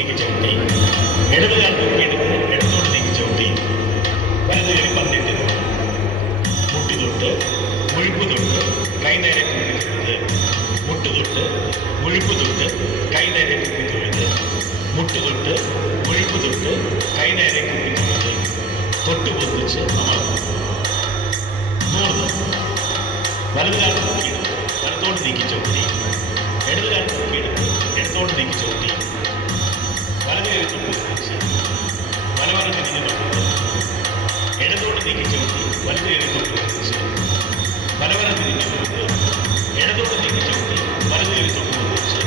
നീക്കി ചവിട്ടി, ഇടതുകാൽ തൂക്കിയെടുത്ത് ഇടത്തോട്ട് നീക്കി ചവിട്ടി, വലത് കൈ പന്തിട്ട് മുട്ടി തൊട്ട് മുഴുപ്പ് തൊട്ട് കൈ നേരെ കുപ്പി തൊഴുത്, മുട്ട് തൊട്ട് മുഴുപ്പ് തൊട്ട് കൈ നേരെ കുപ്പി തൊഴുത്, മുട്ട് തൊട്ട് മുഴുപ്പ് തൊട്ട് കൈ നേരെ കുപ്പി തൊഴുത്, തൊട്ട് പൊന്നിച്ച് അമർന്നു. 100. വലതുകാൽ തൂക്കിയെടുത്ത് വലത്തോട്ട് നീക്കി ചവിട്ടി, ഇടതുകാൽ തൂക്കിയെടുത്ത് ഇടത്തോട്ട് നീക്കി ചവിട്ടി, വലത് കൈ തൊട്ട് പൊന്നിച്ച് വലവരം തിരിഞ്ഞ് തൊട്ട് ഇടത്തോട്ട് നീക്കി ചവിട്ടി, വലത് കൈ തൊട്ട് പൊന്നിച്ച് വലവരം തിരിഞ്ഞ് തൊട്ട് ഇടത്തോട്ട് നീക്കി ചവിട്ടി, വലത് കൈ തൊട്ട് പൊന്നിച്ച്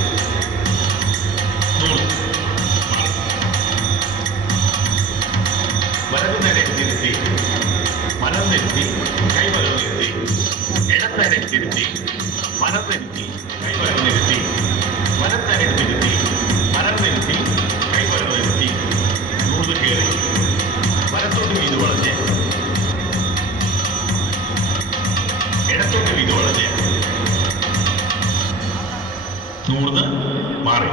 100. വലത് നേരെ തിരുത്തി മനം നിരുത്തി കൈ വലം നിരുത്തി, ഇടത്തേരെ തിരുത്തി മനം നിരുത്തി കൈ വലം നിരുത്തി, വലത്തേരെ തിരുത്തി മനം നിരുത്തി കൈ വലം നിരുത്തി, 100 കയറി വലത്തോട്ട് വീത് വളഞ്ഞ് ഇടത്തോട്ട് വീത് വളഞ്ഞ് 100 മാറി.